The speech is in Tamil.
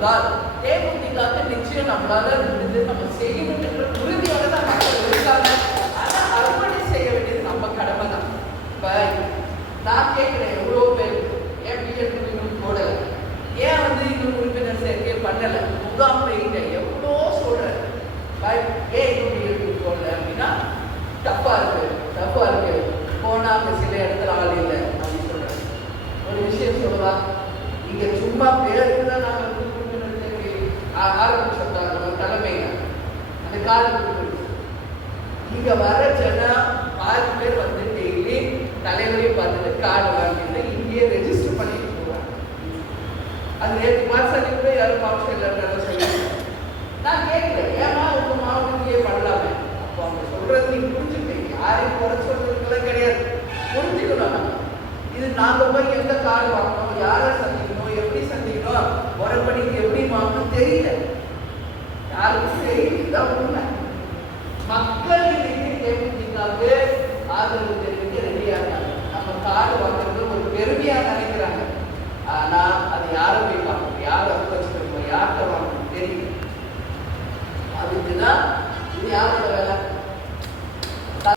வந்தால் தேமுதிக நிச்சயம் நம்மளால முடிஞ்சு நம்ம செய்யணும் என்ற உறுதியோட தான் மக்கள் இருக்காங்க. ஆனா அறுவடை செய்ய வேண்டியது நம்ம கடமை தான். இப்ப நான் கேட்கிறேன், எவ்வளோ பேர் ஏன் பிஎல் போடல, ஏன் இன்னும் உறுப்பினர் சேர்க்கை பண்ணல, முகாமைங்க எவ்வளோ சொல்றாரு, ஏன் இன்னும் போடல அப்படின்னா தப்பா இருக்கு போனா அங்க சில இடத்துல ஆள் இல்லை அப்படின்னு சொல்றாரு. ஒரு விஷயம் சொல்லுவா, இங்க சும்மா பேருக்கு தான் நாங்க உறுப்பினர் சேர்க்கை ஆரம்பிச்சோம் தலைமையில அந்த காலத்துக்கு. இங்க வர ஜனா பாதி பேர் டெய்லி தலைவரையும் பார்த்துட்டு கார்டு வாங்கிட்டு இங்கேயே ரெஜிஸ்டர் பண்ணிட்டு போவாங்க. அது நேற்று மாசம் கூட யாரும் மாவட்டம் இல்லைன்றத சொல்லுவாங்க. நான் கேட்கிறேன், ஏமா உங்க மாவட்டத்திலேயே பண்ணலாமே. அப்போ அவங்க சொல்றது நீங்க புரிஞ்சுக்கிட்டீங்க, யாரையும் குறை சொல்றதுக்கெல்லாம் கிடையாது, புரிஞ்சுக்கணும். இது நாங்க போய் எந்த கார்டு வாங்கணும், யாரை சந்திக்கணும், எப்படி சந்திக்கணும், முறைப்படிக்கு எப்படி வாங்கணும் தெரியல, யாருக்கும் தெரியல. உண்மை மக்கள் தேமுதிகவுக்கு ஆதரவு தெரிவிக்க ரெடியாக நம்ம கார்டு வாங்குறது ஒரு பெருமையா நினைக்கிறாங்க. ஆனா அது யாரை போய் பார்க்கணும், யாரை வச்சுக்கணும், யார்கிட்ட வாங்கணும் தெரியல. அதுக்குதான் இது யாரோட